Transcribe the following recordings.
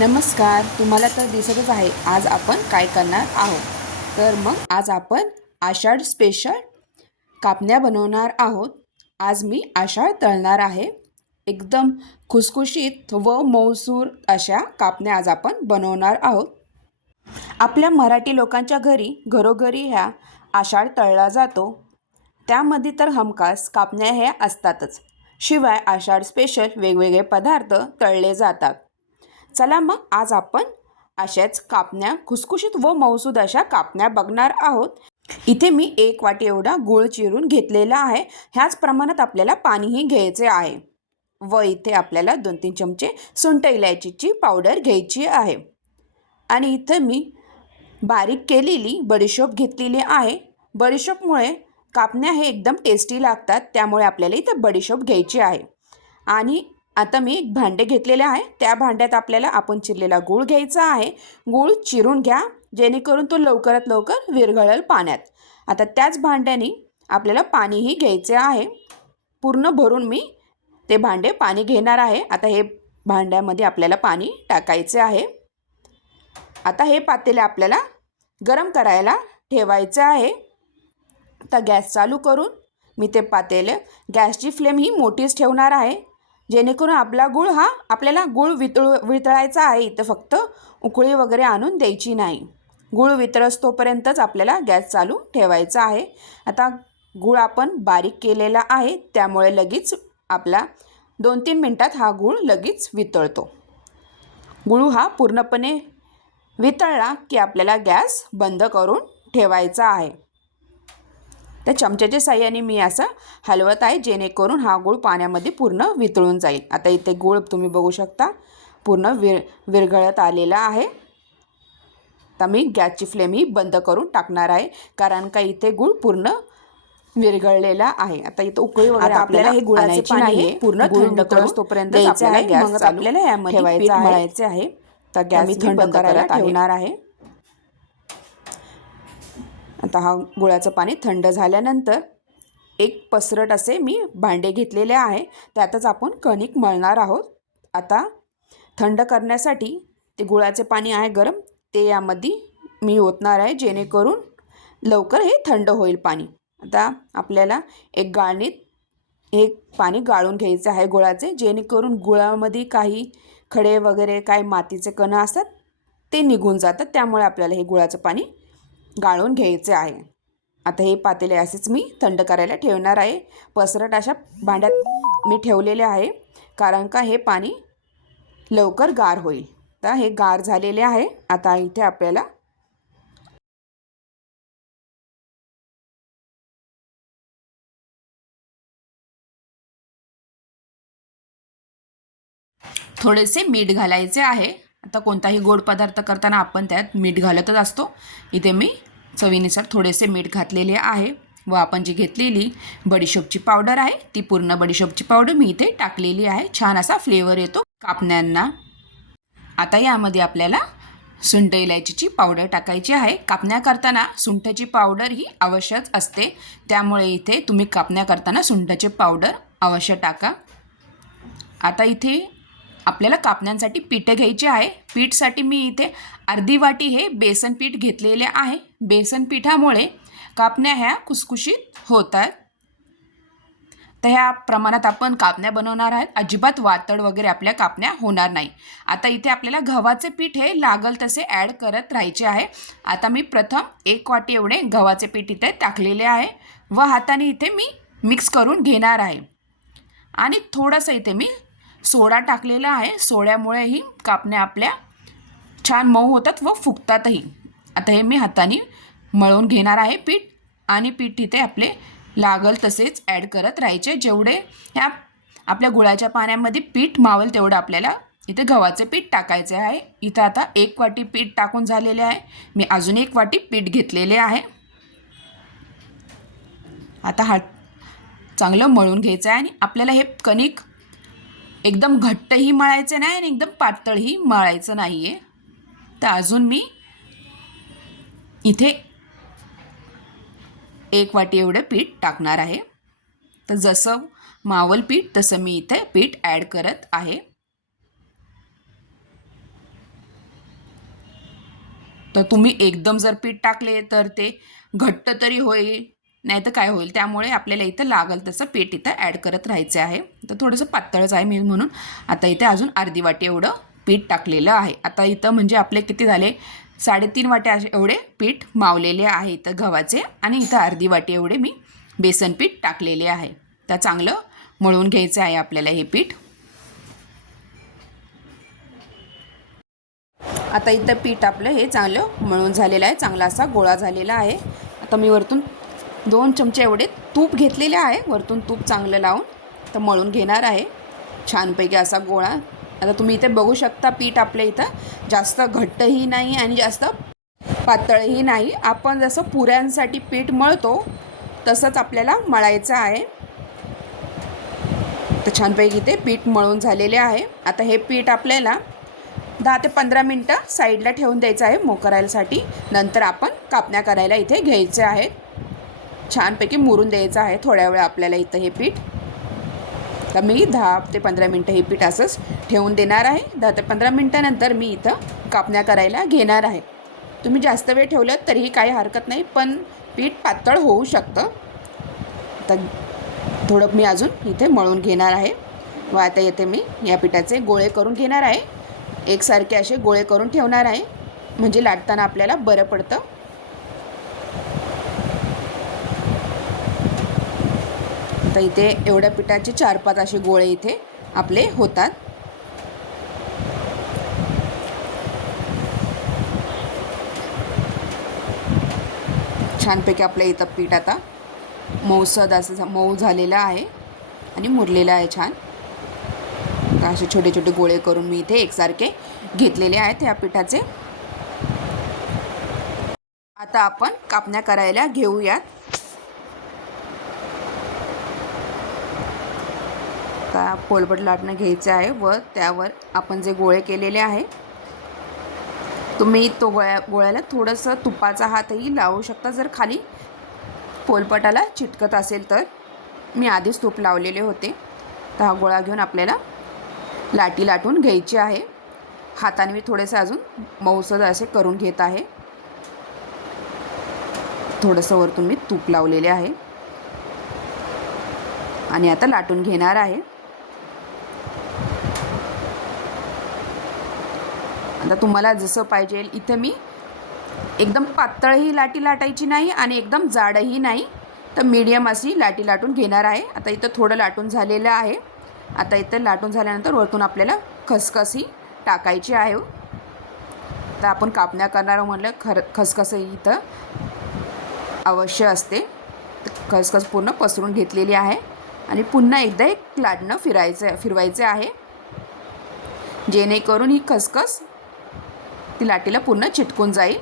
नमस्कार तुम्हाला तर दिसतच आहे आज आपण काय करणार आहोत? तर मग आज आपण आषाढ स्पेशल कापण्या बनवणार आहोत. आज मी आषाढ तळणार आहे. एकदम खुसखुशीत व मौसूर अशा कापण्या आज आपण बनवणार आहोत. आपल्या मराठी लोकांच्या घरी घरोघरी ह्या आषाढ तळला जातो. त्यामध्ये तर हमखास कापण्या ह्या असतातच. शिवाय आषाढ स्पेशल वेगवेगळे पदार्थ तळले जातात. चला मग आज आपण अशाच कापण्या खुसखुशीत व मौसूद अशा कापण्या बघणार आहोत. इथे मी एक वाटी एवढा गूळ चिरून घेतलेला आहे. ह्याच प्रमाणात आपल्याला पाणीही घ्यायचे आहे. व इथे आपल्याला दोन तीन चमचे सुंठ इलायचीची पावडर घ्यायची आहे. आणि इथं मी बारीक केलेली बडीशोप घेतलेली आहे. बडीशोपमुळे कापण्या हे एकदम टेस्टी लागतात. त्यामुळे आपल्याला इथं बडीशोप घ्यायची आहे. आणि आता मी एक भांडे घेतलेले आहे. त्या भांड्यात आपल्याला आपण चिरलेला गूळ घ्यायचा आहे. गूळ चिरून घ्या. जेणेकरून तो लवकरात लवकर विरघळेल पाण्यात. आता त्याच भांड्याने आपल्याला पाणीही घ्यायचे आहे. पूर्ण भरून मी ते भांडे पाणी घेणार आहे. आता हे भांड्यामध्ये आपल्याला पाणी टाकायचे आहे. आता हे पातेले आपल्याला गरम करायला ठेवायचं आहे. तर गॅस चालू करून मी ते पातेले गॅसची फ्लेम ही मोठीच ठेवणार आहे. जेणेकरून आपला गूळ हा आपल्याला गूळ वितळू वितळायचा आहे इथं फक्त. उकळी वगैरे आणून द्यायची नाही. गूळ वितळसतोपर्यंतच आपल्याला गॅस चालू ठेवायचा आहे. आता गूळ आपण बारीक केलेला आहे त्यामुळे लगेच आपला दोन तीन मिनटात हा गूळ लगेच वितळतो. गुळ हा पूर्णपणे वितळला की आपल्याला गॅस बंद करून ठेवायचा आहे. त्या चमच्याच्या साह्याने मी असं हलवत आहे जेणेकरून हा गूळ पाण्यामध्ये पूर्ण वितळून जाईल. आता इथे गूळ तुम्ही बघू शकता पूर्ण विर विरघळत आलेला आहे. तर मी गॅसची फ्लेम ही बंद करून टाकणार आहे कारण का इथे गूळ पूर्ण विरघळलेला आहे. आता इथं उकळी वगैरे आपल्याला हे गुळाचे पाणी पूर्ण थंड तोपर्यंत आपल्याला. गॅस आपल्याला यामध्ये ठेवायचं आहे. तर गॅस थंड करायला ठेवणार आहे. आता हा गुळाचं पाणी थंड झाल्यानंतर एक पसरट असे मी भांडे घेतलेले आहे. त्यातच आपण कणिक मळणार आहोत. आता थंड करण्यासाठी ते गुळाचे पाणी आहे गरम ते यामध्ये मी ओतणार आहे जेणेकरून लवकर हे थंड होईल पाणी. आता आपल्याला एक गाळणीत हे पाणी गाळून घ्यायचं आहे गुळाचे जेणेकरून गुळामध्ये काही खडे वगैरे काही मातीचे कणं असतात ते निघून जातात. त्यामुळे आपल्याला हे गुळाचं पाणी गाळून घ्यायचे आहे. आता हे पातेले असेच मी थंड करायला ठेवणार आहे. पसरट अशा भांड्यात मी ठेवलेले आहे. कारण का हे पाणी लवकर गार होईल. तर हे गार झालेले आहे. आता इथे आपल्याला थोडेसे मीठ घालायचे आहे. आता कोणताही गोड पदार्थ करताना आपण त्यात मीठ घालतच असतो. इथे मी चवीनुसार थोडेसे मीठ घातलेले आहे व आपण जी घेतलेली बडीशोपची पावडर आहे ती पूर्ण बडीशोपची पावडर मी इथे टाकलेली आहे. छान असा फ्लेवर येतो कापण्यांना. आता यामध्ये आपल्याला सुंठ इलायचीची पावडर टाकायची आहे. कापण्या करताना सुंठाची पावडर ही आवश्यक असते. त्यामुळे इथे तुम्ही कापण्या करताना सुंठाचे पावडर अवश्य टाका. आता इथे आपल्याला कापण्यांसाठी पिठं घ्यायची आहे. पीठसाठी मी इथे अर्धी वाटी हे बेसन पीठ घेतलेले आहे. बेसन पिठामुळे कापण्या ह्या खुसखुशीत होतात तर ह्या प्रमाणात आपण कापण्या बनवणार आहेत. अजिबात वातड वगैरे आपल्या कापण्या होणार नाही. आता इथे आपल्याला गव्हाचे पीठ हे लागल तसे ॲड करत राहायचे आहे. आता मी प्रथम एक वाटी एवढे गव्हाचे पीठ इथे टाकलेले आहे. व हाताने इथे मी मिक्स करून घेणार आहे. आणि थोडंसं इथे मी सोडा टाकलेला आहे. सोड्यामुळेही कापण्या आपल्या छान मऊ होतात व फुगतातही. आता हे मी हाताने मळून घेणार आहे पीठ आणि पीठ इथे आपले लागल तसेच ॲड करत राहायचे. जेवढे ह्या आपल्या गुळाच्या पाण्यामध्ये पीठ मावल तेवढं आपल्याला इथे गव्हाचे पीठ टाकायचे आहे. इथं आता एक वाटी पीठ टाकून झालेले आहे. मी अजून एक वाटी पीठ घेतलेले आहे. आता हा चांगलं मळून घ्यायचं आहे आणि आपल्याला हे कणिक एकदम घट्टही मळायचं नाही आणि एकदम पातळही मळायचं नाही आहे तर अजून मी इथे एक वाटी एवढं पीठ टाकणार आहे. तर जसं मावल पीठ तसं मी इथे पीठ ॲड करत आहे. तर तुम्ही एकदम जर पीठ टाकले तर ते घट्ट तरी होईल. नाही तर काय होईल? त्यामुळे आपल्याला इथं लागल तसं पीठ इथं ॲड करत राहायचं आहे. तर थोडंसं पातळच आहे मी म्हणून. आता इथे अजून अर्धी वाटी एवढं पीठ टाकलेलं आहे. आता इथं म्हणजे आपले किती झाले? साडेतीन वाट्या असे एवढे पीठ मावलेले आहे इथं गव्हाचे आणि इथं अर्धी वाटी एवढे मी बेसन पीठ टाकलेले आहे. तर चांगलं मळून घ्यायचं आहे आपल्याला हे पीठ. आता इथं पीठ आपलं हे चांगलं मळून झालेलं आहे. चांगला असा गोळा झालेला आहे. आता मी वरतून दोन चमचे एवढे तूप घेतलेले आहे. वरतून तूप चांगलं लावून तर मळून घेणार आहे. छानपैकी असा गोळा. आता तुम्ही इथे बघू शकता पीठ आपल्या इथं. जास्त घट्टही नाही आणि जास्त पातळही नाही. आपण जसं पुऱ्यांसाठी पीठ मळतो तसंच आपल्याला मळायचं आहे. तर छानपैकी ते पीठ मळून झालेले आहे. आता हे पीठ आपल्याला दहा ते पंधरा मिनटं साईडला ठेवून द्यायचं आहे मोकरायसाठी नंतर आपण कापण्या करायला इथे घ्यायचे आहेत. छानपैकी मुरून द्यायचं आहे थोड्या वेळ आपल्याला इथं हे पीठ. तर मी दहा ते पंधरा मिनटं हे पीठ असंच ठेवून देणार आहे. दहा ते पंधरा मिनटानंतर मी इथं कापण्या करायला घेणार आहे. तुम्ही जास्त वेळ ठेवलं तरीही काही हरकत नाही पण पीठ पातळ होऊ शकतं. तर थोडं मी अजून इथे मळून घेणार आहे. व आता येथे मी या पिठाचे गोळे करून घेणार आहे. एकसारखे असे गोळे करून ठेवणार आहे. म्हणजे लाटताना आपल्याला बरं पडतं. आता इथे एवढ्या पिठाचे चार पाच असे गोळे इथे आपले होतात. छानपैकी आपलं इथं पीठ आता मऊसद असं झा- मऊ झालेलं आहे आणि मुरलेलं आहे छान. असे छोटे छोटे गोळे करून मी इथे एकसारखे घेतलेले आहेत या पिठाचे. आता आपण कापण्या करायला घेऊयात. आता पोलपट लाटणं घ्यायचं आहे व त्यावर आपण जे गोळे केलेले आहे तुम्ही तो गोळ्या गोळ्याला थोडंसं तुपाचा हातही लावू शकता. जर खाली पोलपटाला चिटकत असेल तर मी आधीच तूप लावलेले होते. तर हा गोळा घेऊन आपल्याला लाटी लाटून घ्यायची आहे. हाताने मी थोडेसे अजून मऊसद असे करून घेत आहे. थोडंसं वरतून मी तूप लावलेले आहे. आणि आता लाटून घेणार आहे. आता तुम्हाला जसं पाहिजे इथं मी एकदम पातळही लाटी लाटायची नाही आणि एकदम जाडही नाही. तर मीडियम अशी लाटी लाटून घेणार आहे. आता इथं थोडं लाटून झालेलं आहे. आता इथं लाटून झाल्यानंतर वरतून आपल्याला खसखसही टाकायची आहे. तर आपण कापण्या करणार म्हटलं खर खसखसही इथं अवश्य असते. खसखस पूर्ण पसरून घेतलेली आहे. आणि पुन्हा एकदा एक लाटणं फिरायचं फिरवायचं आहे. जेणेकरून ही खसखस ती लाटीला पूर्ण चिटकून जाईल.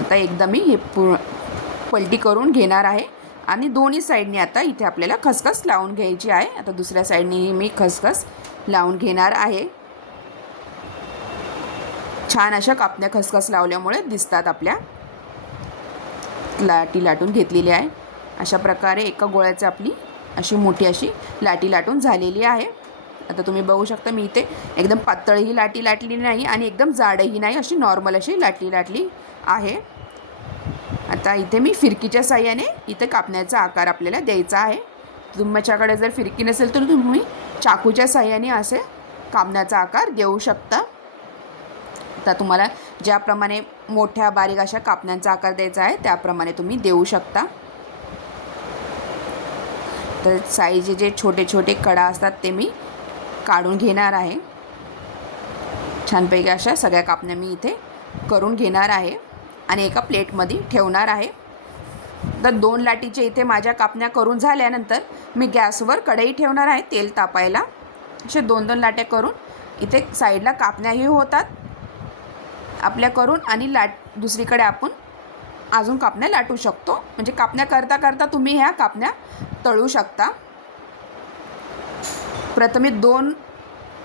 आता एकदा मी हे पू पलटी करून घेणार आहे. आणि दोन्ही साईडने आता इथे आपल्याला खसखस लावून घ्यायची आहे. आता दुसऱ्या साईडने मी खसखस लावून घेणार आहे. छान अशा कापण्या खसखस लावल्यामुळे दिसतात आपल्या. लाटी लाटून घेतलेली आहे. अशा प्रकारे एका गोळ्याची आपली अशी मोठी अशी लाटी लाटून झालेली आहे. आता तुम्ही बघू शकता मी इथे एकदम पातळही लाटी लाटली नाही आणि एकदम जाडही नाही अशी नॉर्मल अशी लाटली लाटली आहे. आता इथे मी फिरकीच्या साह्याने इथे कापण्याचा आकार आपल्याला द्यायचा आहे. तुमच्याकडे जर फिरकी नसेल तर तुम्ही चाकूच्या साह्याने असे कापण्याचा आकार देऊ शकता. आता तुम्हाला ज्याप्रमाणे मोठ्या बारीक अशा कापण्यांचा आकार द्यायचा आहे त्याप्रमाणे तुम्ही देऊ शकता. तर साईजचे जे छोटे छोटे कडा असतात ते मी काढून घेणार आहे. छानपैकी अशा सगळ्या कापण्या मी इथे करून घेणार आहे आणि एका प्लेटमध्ये ठेवणार आहे. तर दोन लाटीचे इथे माझ्या कापण्या करून झाल्यानंतर मी गॅसवर कढई ठेवणार आहे तेल तापायला. असे दोन दोन लाट्या करून इथे साईडला कापण्याही होतात. आपल्या करून आणि लाट दुसरीकडे आपण अजून कापण्या लाटू शकतो. म्हणजे कापण्या करता करता तुम्ही ह्या कापण्या तळू शकता. प्रथमे दोन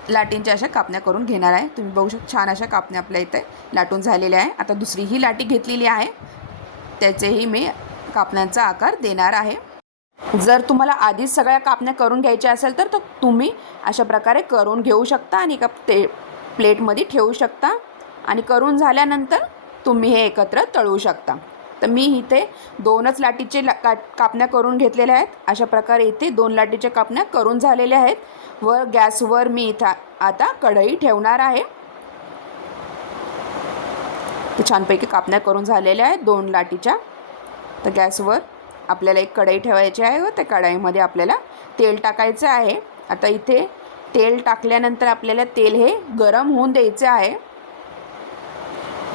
लाटींच्या अशा कापण्या करून घेणार आहे. तुम्ही बघू शकता छान अशा कापण्या आपल्या इथे लाटून झालेल्या आहे. आता दुसरी ही लाटी घेतलेली आहे. त्याचेही मी कापण्यांचा आकार देणार आहे. जर तुम्हाला आधीच सगळ्या कापण्या करून घ्यायच्या असेल तर तुम्ही अशा प्रकारे करून घेऊ शकता आणि एका ते प्लेटमध्ये ठेवू शकता. आणि करून झाल्यानंतर तुम्ही हे एकत्र तळू शकता. तर मी इथे दोनच लाटीचे ला का कापण्या करून घेतलेल्या आहेत. अशा प्रकारे इथे दोन लाटीच्या कापण्या करून झालेल्या आहेत व गॅसवर मी इथं आता कढई ठेवणार आहे. तर छानपैकी कापण्या करून झालेल्या आहेत दोन लाटीच्या. तर गॅसवर आपल्याला एक कढई ठेवायची आहे व त्या कढईमध्ये आपल्याला तेल टाकायचं आहे. आता इथे तेल टाकल्यानंतर आपल्याला तेल हे गरम होऊन द्यायचं आहे.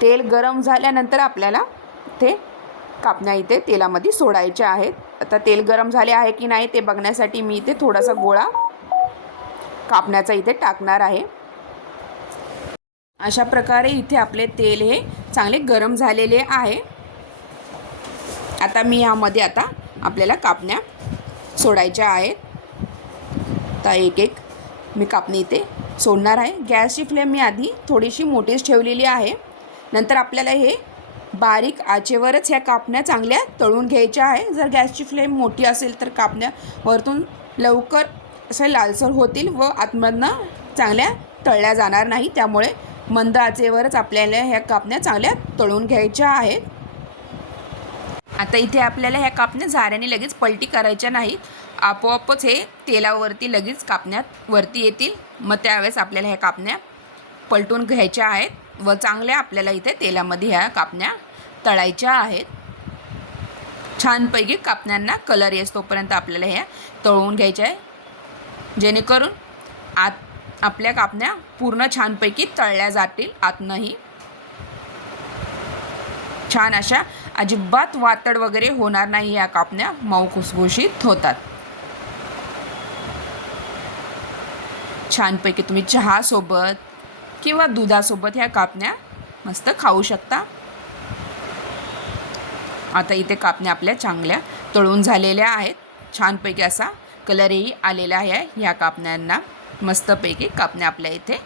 तेल गरम झाल्यानंतर आपल्याला ते कापण्या इथे तेलामध्ये सोडायच्या आहेत. आता तेल गरम झाले आहे की नाही ते बघण्यासाठी मी इथे थोडासा गोळा कापण्याचा इथे टाकणार आहे. अशा प्रकारे इथे आपले तेल हे चांगले गरम झालेले आहे. आता मी ह्यामध्ये आता आपल्याला कापण्या सोडायच्या आहेत. तर एक एक मी कापणी इथे सोडणार आहे. गॅसची फ्लेम मी आधी थोडीशी मोठीच ठेवलेली आहे. नंतर आपल्याला हे बारीक आचेवरच ह्या कापण्या चांगल्या तळून घ्यायच्या आहे. जर गॅसची फ्लेम मोठी असेल तर कापण्या वरतून लवकर अशा लालसर होतील व आतमधनं चांगल्या तळल्या जाणार नाही. त्यामुळे मंद आचेवरच आपल्याला ह्या कापण्या चांगल्या तळून घ्यायच्या आहेत. आता इथे आपल्याला ह्या कापण्या झाऱ्याने लगेच पलटी करायच्या नाहीत. आपोआपच हे तेलावरती लगेच कापण्यात वरती येतील. मग त्यावेळेस आपल्याला ह्या कापण्या पलटून घ्यायच्या आहेत. व चांगल्या आपल्याला इथे तेलामध्ये ह्या कापण्या तळायच्या आहेत. छानपैकी कापण्यांना कलर येस तोपर्यंत आपल्याला ह्या तळवून घ्यायच्या आहे. जेणेकरून आत आपल्या कापण्या पूर्ण छानपैकी तळल्या जातील आतनंही. छान अशा अजिबात वातड वगैरे होणार नाही या कापण्या मऊ खुसखुशीत होतात. छानपैकी तुम्ही चहासोबत किंवा दुधासोबत ह्या कापण्या मस्त खाऊ शकता. आता इथे कापण्या आपल्या चांगल्या तळून झालेल्या आहेत. छानपैकी असा कलरही आलेला आहे ह्या कापण्यांना. मस्तपैकी कापण्या आपल्या इथे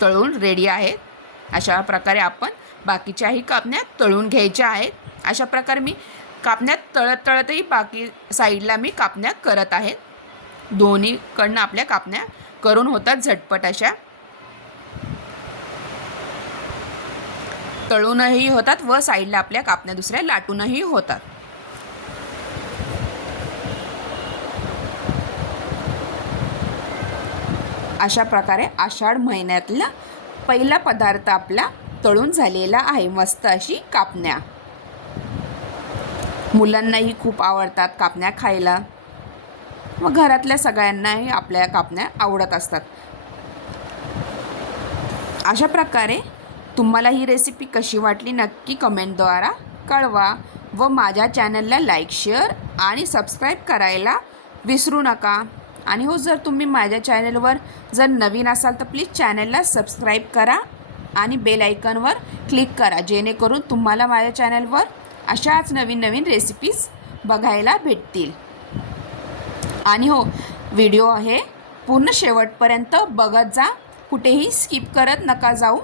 तळून रेडी आहेत. अशा प्रकारे आपण बाकीच्याही कापण्या तळून घ्यायच्या आहेत. अशा प्रकारे मी कापण्यात तळत तळतही बाकी साईडला मी कापण्या करत आहेत दोन्हीकडनं आपल्या कापण्या करून होतात झटपट अशा. तळूनही होतात व साईडला आपल्या कापण्या दुसऱ्या लाटूनही होतात. अशा प्रकारे आषाढ महिन्यातला पहिला पदार्थ आपला तळून झालेला आहे मस्त अशी कापण्या. मुलांनाही खूप आवडतात कापण्या खायला. व घरातल्या सगळ्यांनाही आपल्या कापण्या आवडत असतात. अशा प्रकारे तुम्हाला ही रेसिपी कशी वाटली नक्की कमेंटद्वारा कळवा व माझ्या चॅनलला लाईक शेअर आणि सबस्क्राईब करायला विसरू नका. आणि हो जर तुम्ही माझ्या चॅनलवर जर नवीन असाल तर प्लीज चॅनलला सबस्क्राईब करा आणि बेल आयकनवर क्लिक करा जेणेकरून तुम्हाला माझ्या चॅनलवर अशाच नवीन नवीन रेसिपीज बघायला भेटतील. आणि हो व्हिडिओ आहे. पूर्ण शेवटपर्यंत बघत जा. कुठेही स्किप करत नका जाऊ.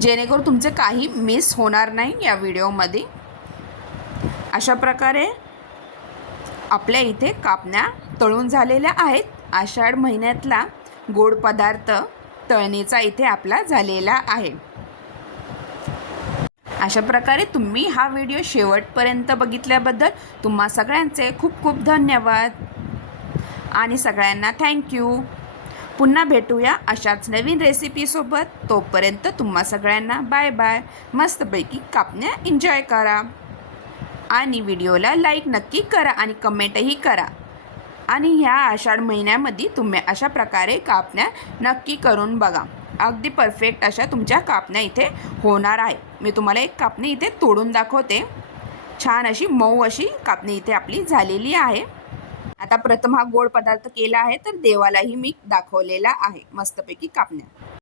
जेणेकरून तुमचे काही मिस होणार नाही या व्हिडिओमध्ये अशा प्रकारे आपल्या इथे कापण्या तळून झालेल्या आहेत. आषाढ महिन्यातला गोड पदार्थ तळणीचा इथे आपला झालेला आहे. अशा प्रकारे तुम्ही हा व्हिडिओ शेवटपर्यंत बघितल्याबद्दल तुम्हा सगळ्यांचे खूप खूप धन्यवाद. आणि सगळ्यांना थँक्यू पुन्हा भेटूया अशाच नवीन रेसिपीसोबत तोपर्यंत तुम्हा सगळ्यांना बाय बाय मस्तपैकी कापण्या एन्जॉय करा. आणि व्हिडिओला लाईक नक्की करा आणि कमेंटही करा. आणि ह्या आषाढ महिन्यामध्ये तुम्ही अशा प्रकारे कापण्या नक्की करून बघा. अगदी परफेक्ट अशा तुमच्या कापण्या इथे होणार आहे. मी तुम्हाला एक कापणी इथे तोडून दाखवते. छान अशी मऊ अशी कापणी इथे आपली झालेली आहे. आता प्रथम हा गोड पदार्थ केला आहे तर देवालाही मी दाखवलेला आहे. मस्तपैकी कापण्यात